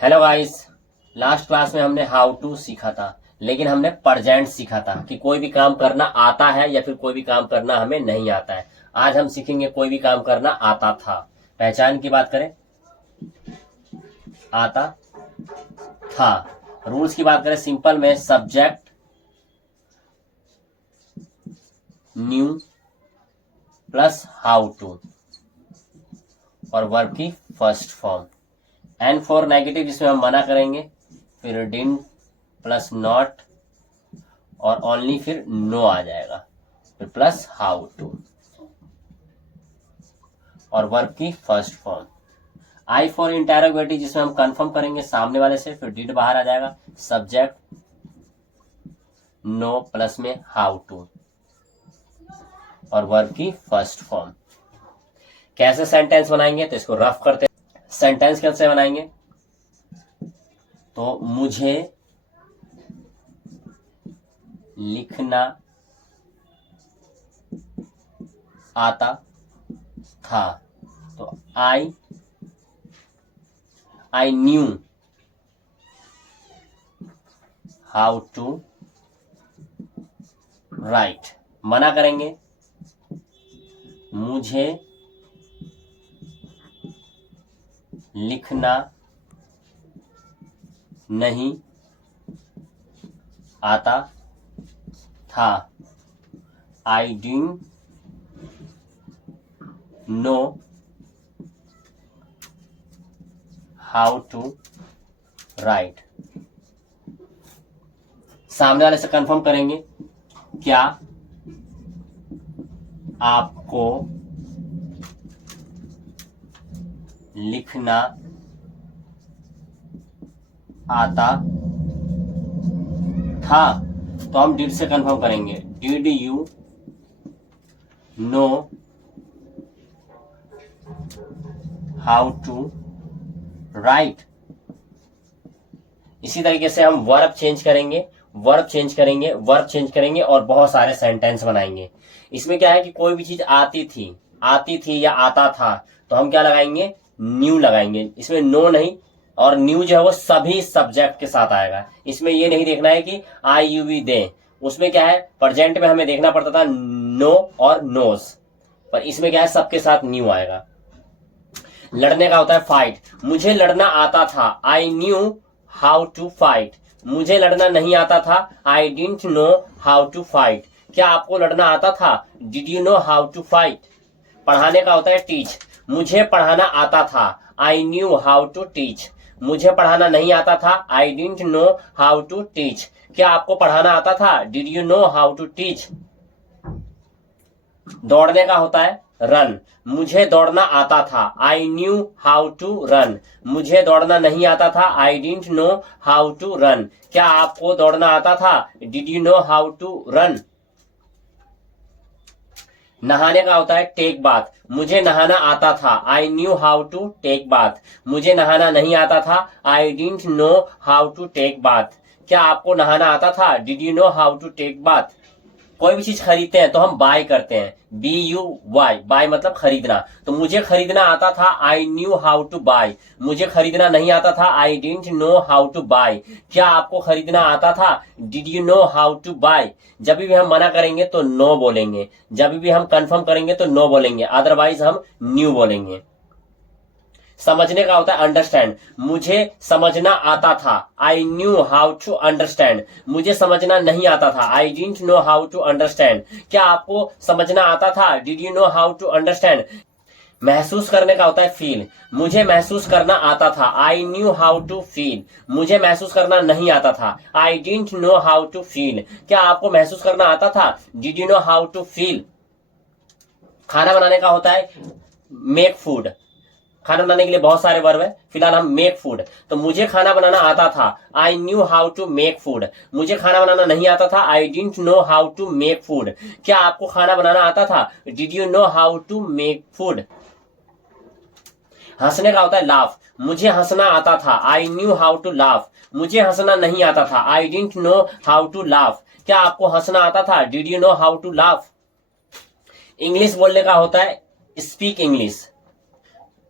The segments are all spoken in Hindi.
Hello guys. लास्ट क्लास में हमने हाउ टू सीखा था, लेकिन हमने प्रेजेंट सीखा था कि कोई भी काम करना आता है या फिर कोई भी काम करना हमें नहीं आता है। आज हम सीखेंगे कोई भी काम करना आता था। पहचान की बात करें, आता था। रूल्स की बात करें, सिंपल में subject knew plus how to और वर्ब की first form. And for negative जिसमें हम मना करेंगे, फिर डिडंट प्लस नॉट और ओनली, फिर नो आ जाएगा, फिर प्लस हाउ टू और वर्ब की first form. I for interrogative जिसमें हम कंफर्म करेंगे सामने वाले से, फिर डिड बाहर आ जाएगा, सब्जेक्ट नो प्लस में हाउ टू और वर्ब की फर्स्ट फॉर्म। कैसे सेंटेंस बनाएंगे तो इसको रफ करते हैं। सेंटेंस कैसे बनाएंगे तो मुझे लिखना आता था, तो I knew how to write. मना करेंगे, मुझे लिखना नहीं आता था, I didn't know how to write. सामने वाले से कंफर्म करेंगे, क्या आपको लिखना आता था, तो हम डिड से कंफर्म करेंगे, did you know how to write. इसी तरीके से हम वर्ब चेंज करेंगे और बहुत सारे सेंटेंस बनाएंगे। इसमें क्या है कि कोई भी चीज आती थी या आता था, तो हम क्या लगाएंगे, न्यू लगाएंगे। इसमें नो नहीं, और न्यू जो है वो सभी सब्जेक्ट के साथ आएगा। इसमें ये नहीं देखना है कि आई यू वी दे। उसमें क्या है, प्रेजेंट में हमें देखना पड़ता था नो और नोस, पर इसमें क्या है, सबके साथ न्यू आएगा। लड़ने का होता है फाइट। मुझे लड़ना आता था, I knew how to fight. मुझे लड़ना नहीं आता था, I didn't know how to fight. क्या आपको लड़ना आता था, did you know how to fight. पढ़ाने का होता है टीच। मुझे पढ़ाना आता था, I knew how to teach. मुझे पढ़ाना नहीं आता था, I didn't know how to teach. क्या आपको पढ़ाना आता था, did you know how to teach. दौड़ने का होता है रन। मुझे दौड़ना आता था, I knew how to run. मुझे दौड़ना नहीं आता था, I didn't know how to run. क्या आपको दौड़ना आता था, did you know how to run. नहाने का होता है टेक बाथ। मुझे नहाना आता था, I knew how to take bath. मुझे नहाना नहीं आता था, I didn't know how to take bath. क्या आपको नहाना आता था, did you know how to take bath. कोई भी चीज खरीदते हैं तो हम बाय करते हैं, BUY, बाय मतलब खरीदना। तो मुझे खरीदना आता था, I knew how to buy. मुझे खरीदना नहीं आता था, I didn't know how to buy. क्या आपको खरीदना आता था, did you know how to buy. जब भी हम मना करेंगे तो नो बोलेंगे, जब भी हम कंफर्म करेंगे तो नो बोलेंगे, अदरवाइज हम न्यू बोलेंगे। समझने का होता है अंडरस्टैंड। मुझे समझना आता था, I knew how to understand. मुझे समझना नहीं आता था, I didn't know how to understand. क्या आपको समझना आता था, did you know how to understand. महसूस करने का होता है फील। मुझे महसूस करना आता था, I knew how to feel. मुझे महसूस करना नहीं आता था, I didn't know how to feel. क्या आपको महसूस करना आता था, did you know how to feel. खाना बनाने का होता है मेक फूड। खाना बनाने के लिए बहुत सारे वर्ब है, फिलहाल हम मेक फूड। तो मुझे खाना बनाना आता था, I knew how to make food. मुझे खाना बनाना नहीं आता था, I didn't know how to make food. क्या आपको खाना बनाना आता था, did you know how to make food. हंसने का होता है लाफ। मुझे हंसना आता था, I knew how to laugh. मुझे हंसना नहीं आता था, I didn't know how to laugh. क्या आपको हंसना आता था, did you know how to laugh. English बोलने का होता है स्पीक इंग्लिश।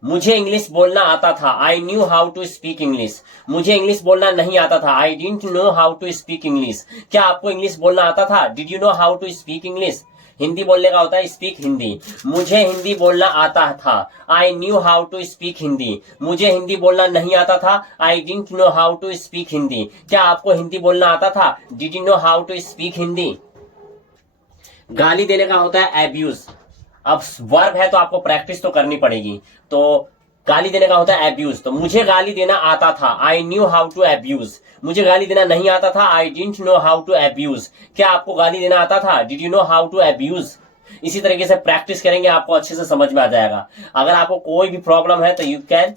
मुझे इंग्लिश बोलना आता था, I knew how to speak English. मुझे इंग्लिश बोलना नहीं आता था, I didn't know how to speak English. क्या आपको इंग्लिश बोलना आता था? Did you know how to speak English? Hindi बोलने का होता है स्पीक हिंदी। मुझे हिंदी बोलना आता था, I knew how to speak Hindi. मुझे हिंदी बोलना नहीं आता था, I didn't know how to speak Hindi. क्या आपको हिंदी बोलना आता था? Did you know how to speak Hindi? गाली देने का होता है एब्यूज। अब वर्ब है तो आपको प्रैक्टिस तो करनी पड़ेगी। तो गाली देने का होता है एब्यूज। तो मुझे गाली देना आता था, I knew how to abuse. मुझे गाली देना नहीं आता था, I didn't know how to abuse. क्या आपको गाली देना आता था? Did you know how to abuse? इसी तरीके से प्रैक्टिस करेंगे, आपको अच्छे से समझ में आ जाएगा। अगर आपको कोई भी प्रॉब्लम है तो यू कैन